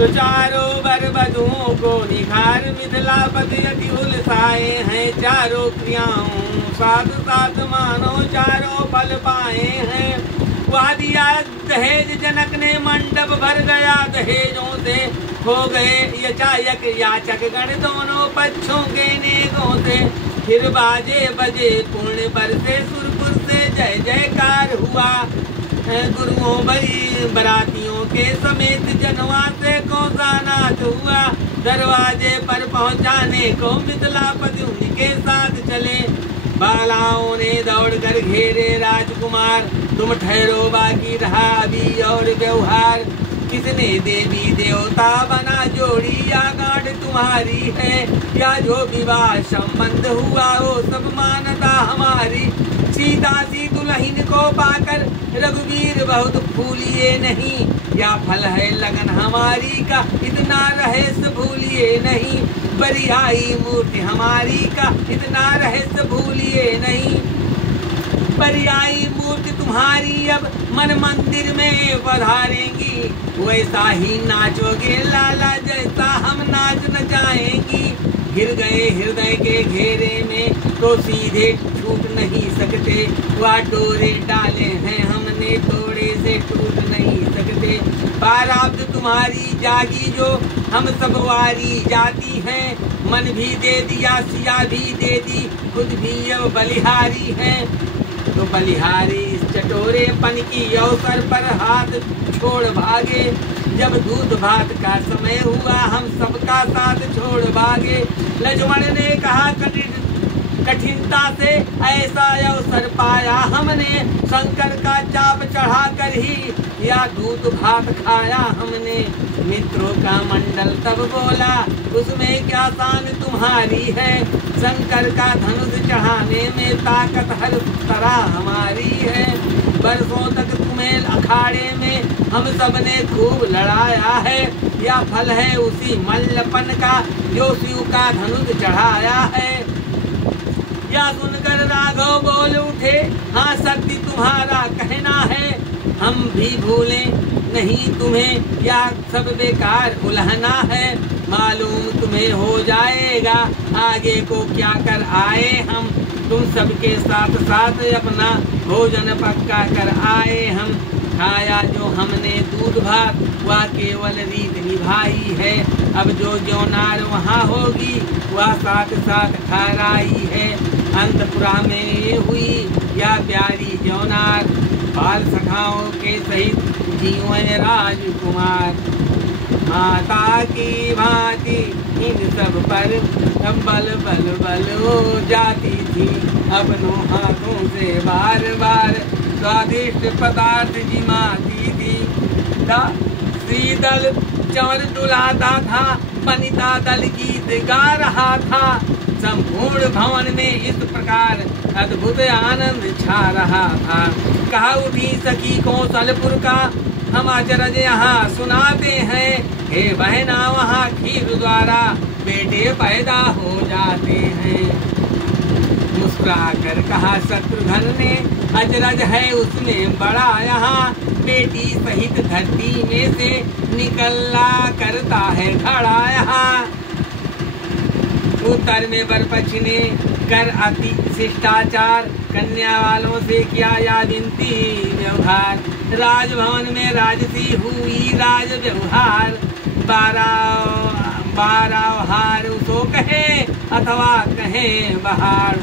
तो चारों बरबधुओं को निखार मिथिलापति अति उलसाए हैं। चारों क्रियाओं साथ साथ मानो चारों फल पाए हैं। वह दिया दहेज जनक ने मंडप भर गया दहेजों से। हो गए यचायक याचक गण दोनों पक्षों के नेकों से। फिर बाजे बजे पूर्ण बरसे सुरपुर से जय जयकार हुआ। गुरुओं बरातियों के समेत जनवा से कौसा नाच हुआ। दरवाजे पर पहुंचाने को मिथिलापति उनके साथ चले। बालाओं ने दौड़कर घेरे राजकुमार। तुम ठहरो बाकी रहा अभी और व्यवहार। किसने देवी देवता बना जोड़ी या गांठ तुम्हारी है। या जो विवाह संबंध हुआ वो सब मानता हमारी। सीता सी दुल्हन को पाकर रघुवीर बहुत भूलिए नहीं। या फल है लगन हमारी का इतना रहस्य भूलिए नहीं। बरियाई मूर्ति हमारी का इतना रहस्य भूलिए नहीं। बरियाई मूर्ति तुम्हारी अब मन मंदिर में पधारेंगी। वैसा ही नाचोगे लाला जैसा हम नाच नचाएंगी। गिर गए हृदय के घेरे में तो सीधे छूट नहीं सकते। वह डोरे डाले हैं हमने तोड़े से टूट नहीं सकते। बारात तुम्हारी जागी जो हम सब वारी जाती हैं। मन भी दे दिया सिया भी दे दी खुद भी अब बलिहारी हैं। तो बलिहारी इस चटोरेपन की अवसर पर हाथ छोड़ भागे। जब दूध भात का समय हुआ हम सबका साथ छोड़ भागे। लक्ष्मण ने कहा कठिनता से ऐसा अवसर पाया हमने। शंकर का चाप चढ़ा कर ही या दूध भात खाया हमने। मित्रों का मंडल तब बोला उसमें क्या शान तुम्हारी है। शंकर का धनुष चढ़ाने में ताकत हर तरह हमारी है। बरसों तक तुम्हें अखाड़े में हम सब ने खूब लड़ाया है। या फल है उसी मल्लपन का जो शिव का धनुष चढ़ाया है। या सुनकर राघव बोल उठे हाँ सत्य तुम्हारा कहना है। हम भी भूलें नहीं तुम्हें या सब बेकार उलहना है। मालूम तुम्हें हो जाएगा आगे को क्या कर आए हम। तुम सबके साथ साथ अपना भोजन पक्का कर आए हम। खाया जो हमने दूध भात वह केवल रीत निभाई है। अब जो जौनार वहाँ होगी वह साथ साथ ठहराई है। अंतपुरा में हुई या प्यारी जौनार। बाल सखाओं के सहित जीवन राजकुमार। माता की भांति इन सब पर बल बल बल हो जाती थी। अपनों हाथों से बार बार स्वादिष्ट पदार्थ जिमाती थी। श्रीदल चवर डुलाता था वनिता दल गीत गा रहा था। संपूर्ण भवन में इस प्रकार अद्भुत आनंद छा रहा था। कहा उठी सखी कौशलपुर का हम अचरज यहाँ सुनाते हैं। हे बहना वहाँ खीर द्वारा बेटे पैदा हो जाते हैं। मुस्कुरा कर कहा शत्रुघ्न ने अचरज है उसमें बड़ा यहाँ। बेटी सहित धरती में से निकलना करता है खड़ा यहाँ। उत्तर में बरपक्ष ने कर अति शिष्टाचार। कन्या वालों से किया या विनती व्यवहार। राजभवन में राजसी हुई राज व्यवहार। बारहार उसो कहे अथवा कहे बहार।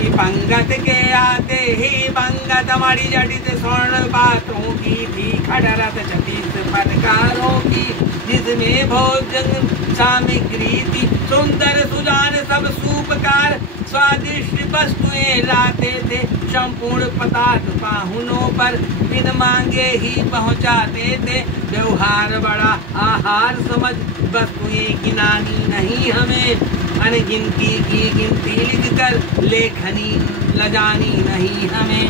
कि पंगत के आते ही पंगत मणि जटित स्वर्ण पात्रों की थी। खड़रत 36 प्रकारों की जिसमें भोजन सामग्री थी। सुंदर सुजान सब सूपकार स्वादिष्ट वस्तुएं लाते थे। संपूर्ण पदार्थ पाहुनों पर बिन मांगे ही पहुंचाते थे। व्यवहार बड़ा आहार समझ वस्तुएं गिनानी नहीं हमें। अनगिनती की गिनती लिख कर लेखनी लजानी नहीं हमें।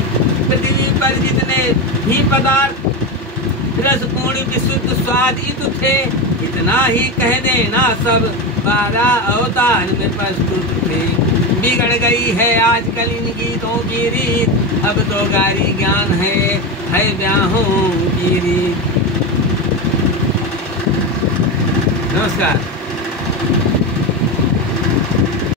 पृथ्वी पर जितने भी पदार्थ रसपूर्ण विशुद्ध स्वादित थे इतना ही कह देना सब 12 अवतार में प्रस्तुत थे। बिगड़ गई है आजकल इन गीतों की रीत। अब तो गारी ज्ञान है ब्याहों की रीत। नमस्कार।